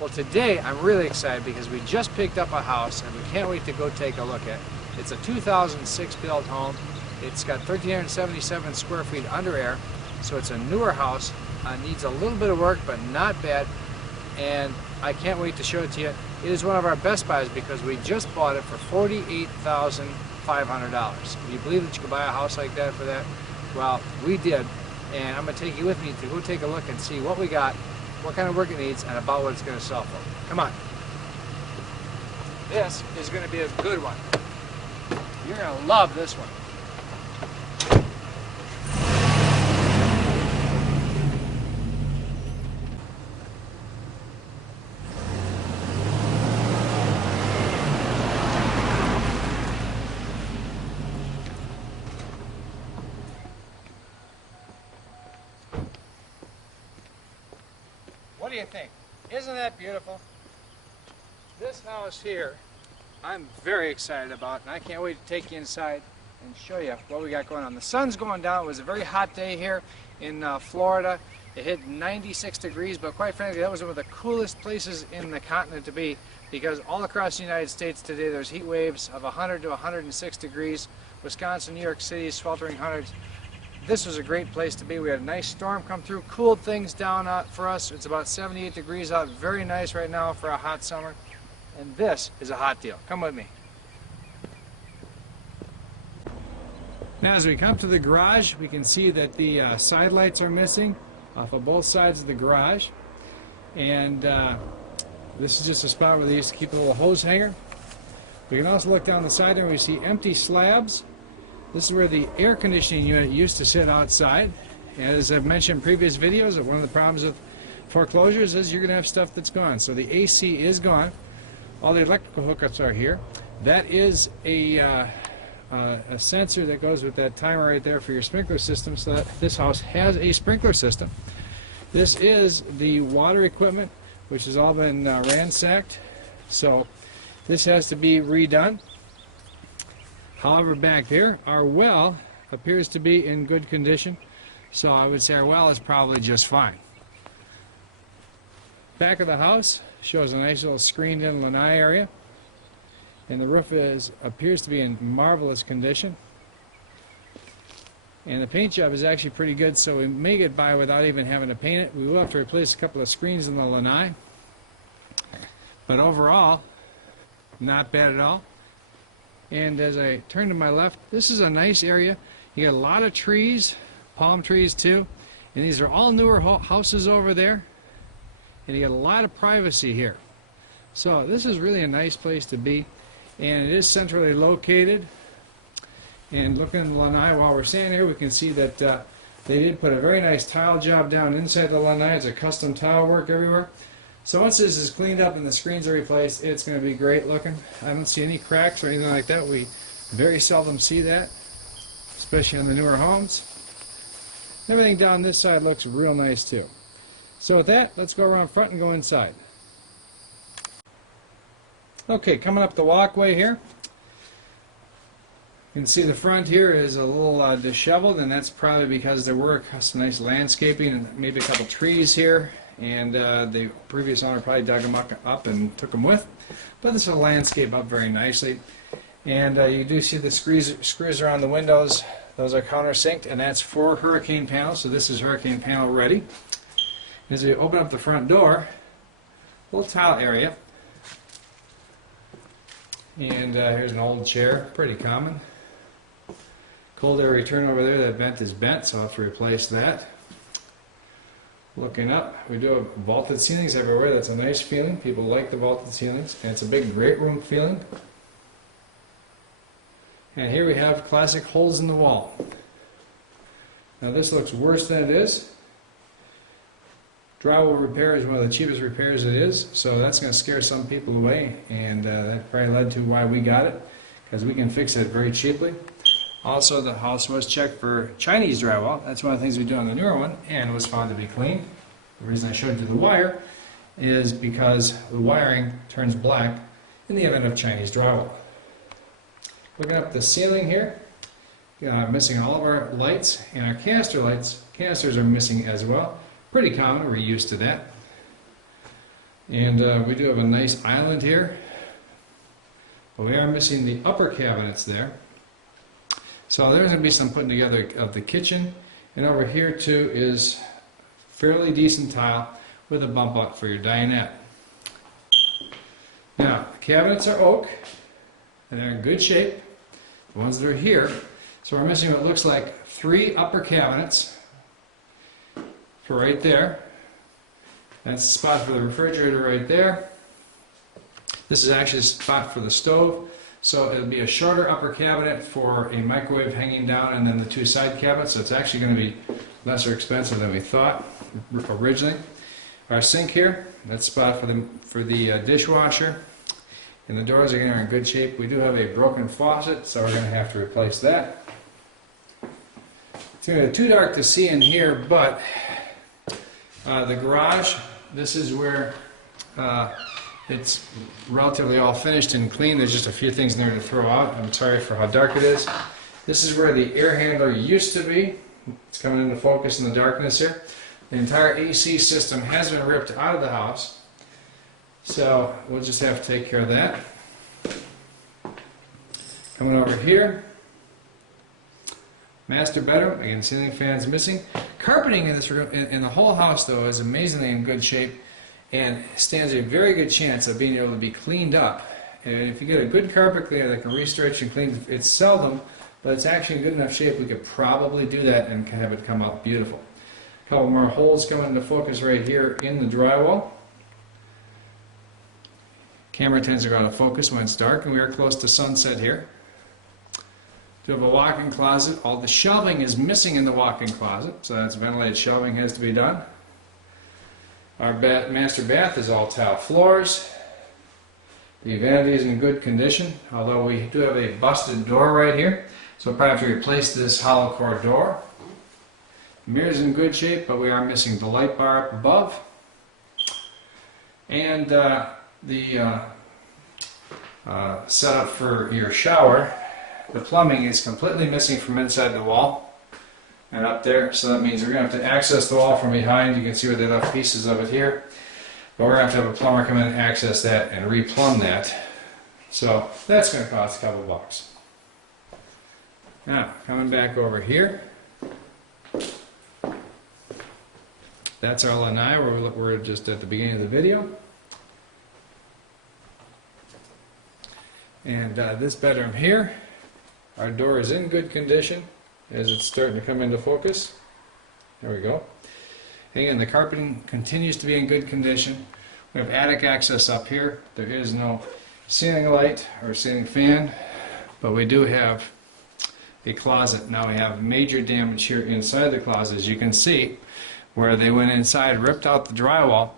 Well, today I'm really excited because we just picked up a house and we can't wait to go take a look at it. It's a 2006 built home. It's got 1,377 square feet under air, so it's a newer house. Needs a little bit of work, but not bad. And I can't wait to show it to you. It is one of our best buys because we just bought it for $48,500. Can you believe that you could buy a house like that for that? Well, we did, and I'm going to take you with me to go take a look and see what we got, what kind of work it needs, and about what it's going to sell for. Come on. This is going to be a good one. You're going to love this one. What do you think? Isn't that beautiful? This house here, I'm very excited about, and I can't wait to take you inside and show you what we got going on. The sun's going down. It was a very hot day here in Florida. It hit 96 degrees, but quite frankly, that was one of the coolest places in the continent to be, because all across the United States today there's heat waves of 100 to 106 degrees. Wisconsin, New York City, sweltering hundreds. This was a great place to be. We had a nice storm come through, cooled things down for us. It's about 78 degrees out, very nice right now for a hot summer. And this is a hot deal. Come with me. Now as we come to the garage, we can see that the side lights are missing off of both sides of the garage. And this is just a spot where they used to keep a little hose hanger. We can also look down the side there and we see empty slabs. This is where the air conditioning unit used to sit outside. As I've mentioned in previous videos, one of the problems with foreclosures is you're going to have stuff that's gone. So the AC is gone. All the electrical hookups are here. That is a sensor that goes with that timer right there for your sprinkler system, so that this house has a sprinkler system. This is the water equipment, which has all been ransacked. So this has to be redone. However, back there, our well appears to be in good condition, so I would say our well is probably just fine. Back of the house shows a nice little screened-in lanai area, and the roof appears to be in marvelous condition. And the paint job is actually pretty good, so we may get by without even having to paint it. We will have to replace a couple of screens in the lanai, but overall, not bad at all. And as I turn to my left, this is a nice area. You get a lot of trees, palm trees too, and these are all newer houses over there, and you get a lot of privacy here. So this is really a nice place to be, and it is centrally located. And looking in the lanai while we're standing here, we can see that they did put a very nice tile job down inside the lanai. It's a custom tile work everywhere. So once this is cleaned up and the screens are replaced, it's going to be great looking. I don't see any cracks or anything like that. We very seldom see that, especially on the newer homes. Everything down this side looks real nice too. So with that, let's go around front and go inside. Okay, coming up the walkway here, you can see the front here is a little disheveled, and that's probably because there were some nice landscaping and maybe a couple trees here. And the previous owner probably dug them up and took them with. But this will landscape up very nicely. And you do see the screws around the windows. Those are countersinked, and that's for hurricane panels. So this is hurricane panel ready. As we open up the front door, little tile area. And here's an old chair, pretty common. Cold air return over there, that vent is bent, so I'll have to replace that. Looking up, we do have vaulted ceilings everywhere. That's a nice feeling. People like the vaulted ceilings, and it's a big great room feeling. And here we have classic holes in the wall. Now this looks worse than it is. Drywall repair is one of the cheapest repairs it is, so that's going to scare some people away, and that probably led to why we got it, because we can fix it very cheaply. Also, the house was checked for Chinese drywall. That's one of the things we do on the newer one, and it was found to be clean. The reason I showed you the wire is because the wiring turns black in the event of Chinese drywall. Looking up the ceiling here, missing all of our lights, and our canister lights. Canisters are missing as well. Pretty common, we're used to that. And we do have a nice island here, but we are missing the upper cabinets there. So there's going to be some putting together of the kitchen, and over here too is fairly decent tile with a bump out for your dinette. Now, the cabinets are oak, and they're in good shape, the ones that are here. So we're missing what looks like 3 upper cabinets for right there. That's the spot for the refrigerator right there. This is actually a spot for the stove. So it'll be a shorter upper cabinet for a microwave hanging down, and then the 2 side cabinets. So it's actually going to be lesser expensive than we thought originally. Our sink here, that's a spot for the dishwasher. And the doors again are in good shape. We do have a broken faucet, so we're going to have to replace that. It's going to be too dark to see in here, but the garage, this is where it's relatively all finished and clean. There's just a few things in there to throw out. I'm sorry for how dark it is. This is where the air handler used to be. It's coming into focus in the darkness here. The entire AC system has been ripped out of the house. So we'll just have to take care of that. Coming over here, master bedroom. Again, ceiling fans missing. Carpeting in this room, in the whole house though, is amazingly in good shape and stands a very good chance of being able to be cleaned up. And if you get a good carpet cleaner that can re-stretch and clean, it's seldom, but it's actually in good enough shape we could probably do that and have it come out beautiful. A couple more holes coming into focus right here in the drywall. Camera tends to go out of focus when it's dark, and we are close to sunset here. We have a walk-in closet. All the shelving is missing in the walk-in closet, so that's ventilated shelving has to be done. Our master bath is all tile floors. The vanity is in good condition, although we do have a busted door right here, so we'll probably have to replace this hollow core door. The mirror is in good shape, but we are missing the light bar up above. And the setup for your shower, the plumbing is completely missing from inside the wall and up there, so that means we're going to have to access the wall from behind. You can see where they left pieces of it here, but we're going to have a plumber come in and access that and replumb that. So that's going to cost a couple bucks. Now, coming back over here, that's our lanai. We're just at the beginning of the video. And this bedroom here, our door is in good condition as it's starting to come into focus. There we go. Again, the carpeting continues to be in good condition. We have attic access up here. There is no ceiling light or ceiling fan, but we do have a closet. Now we have major damage here inside the closet, as you can see, where they went inside, ripped out the drywall,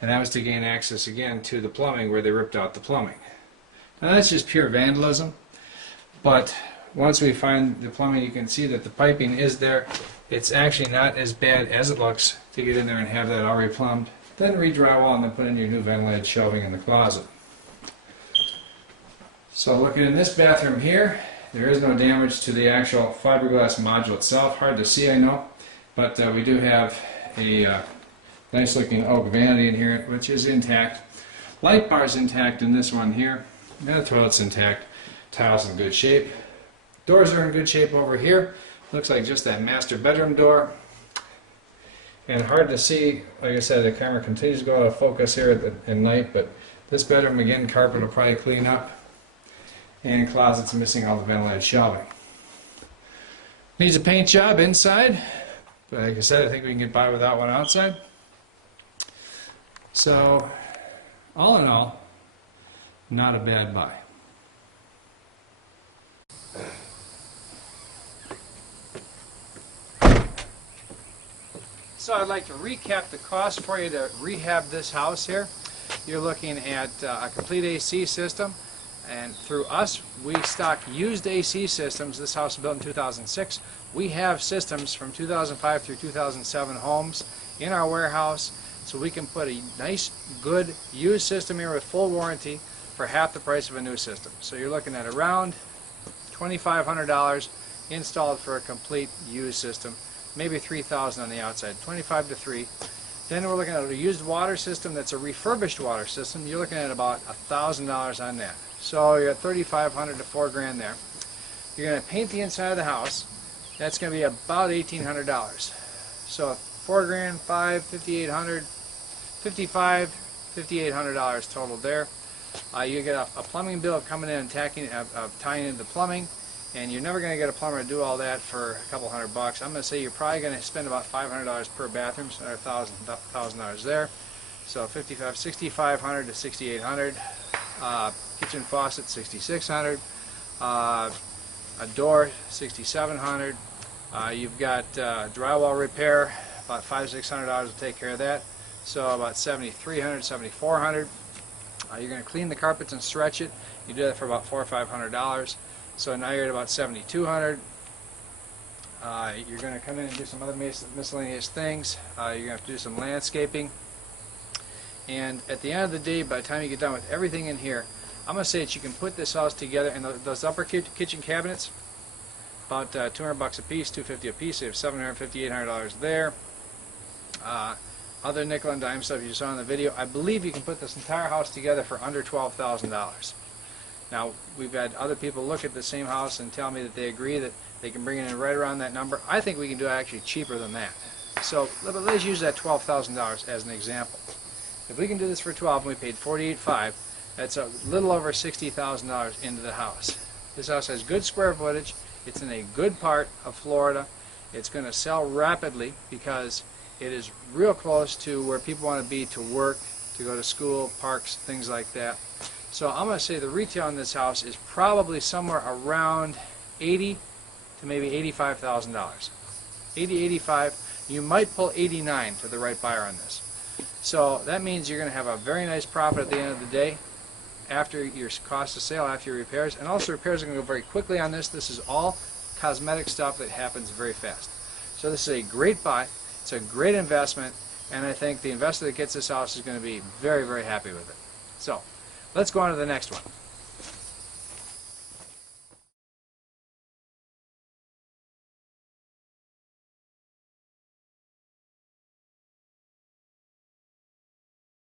and that was to gain access again to the plumbing where they ripped out the plumbing. Now that's just pure vandalism, but once we find the plumbing, you can see that the piping is there. It's actually not as bad as it looks to get in there and have that all replumbed. Then re-drywall and then put in your new ventilated shelving in the closet. So looking in this bathroom here, there is no damage to the actual fiberglass module itself. Hard to see, I know, but we do have a nice looking oak vanity in here, which is intact. Light bar is intact in this one here. And the toilet's intact. Tiles in good shape. Doors are in good shape over here. Looks like just that master bedroom door. And hard to see, like I said, the camera continues to go out of focus here at night, but this bedroom, again, carpet will probably clean up. And closet's missing all the ventilated shelving. Needs a paint job inside, but like I said, I think we can get by without one outside. So, all in all, not a bad buy. So I'd like to recap the cost for you to rehab this house here. You're looking at a complete AC system, and through us, we stock used AC systems. This house was built in 2006. We have systems from 2005 through 2007 homes in our warehouse, so we can put a nice, good used system here with full warranty for half the price of a new system. So you're looking at around $2,500 installed for a complete used system. Maybe $3,000 on the outside, 25 to 3. Then we're looking at a used water system that's a refurbished water system. You're looking at about $1,000 on that. So you're at $3,500 to $4,000 there. You're going to paint the inside of the house. That's going to be about $1,800. So $4,000, $5,000, $5,800, $55,000, $5,800 total there. You get a plumbing bill coming in and tying into the plumbing, and you're never going to get a plumber to do all that for a couple $100 bucks. I'm going to say you're probably going to spend about $500 per bathroom, so $1,000 there. So $6,500 to $6,800. Kitchen faucet $6,600. A door $6,700. You've got drywall repair, about $500–600 to take care of that. So about $7,300, $7,400. You're going to clean the carpets and stretch it. You do that for about $400 or $500. So now you're at about $7,200. You're going to come in and do some other miscellaneous things. You're going to have to do some landscaping. And at the end of the day, by the time you get done with everything in here, I'm going to say that you can put this house together. And those upper kitchen cabinets, about $200 a piece, $250 a piece. So you have $750, $800 there. Other nickel and dime stuff you saw in the video. I believe you can put this entire house together for under $12,000. Now, we've had other people look at the same house and tell me that they agree that they can bring it in right around that number. I think we can do it actually cheaper than that. So let's use that $12,000 as an example. If we can do this for $12,000 and we paid $48,500, that's a little over $60,000 into the house. This house has good square footage. It's in a good part of Florida. It's going to sell rapidly because it is real close to where people want to be to work, to go to school, parks, things like that. So I'm going to say the retail in this house is probably somewhere around $80,000 to maybe $85,000. $80,000, $85,000. You might pull $89,000 for the right buyer on this. So that means you're going to have a very nice profit at the end of the day after your cost of sale, after your repairs. And also repairs are going to go very quickly on this. This is all cosmetic stuff that happens very fast. So this is a great buy. It's a great investment, and I think the investor that gets this house is going to be very, very happy with it. So let's go on to the next one.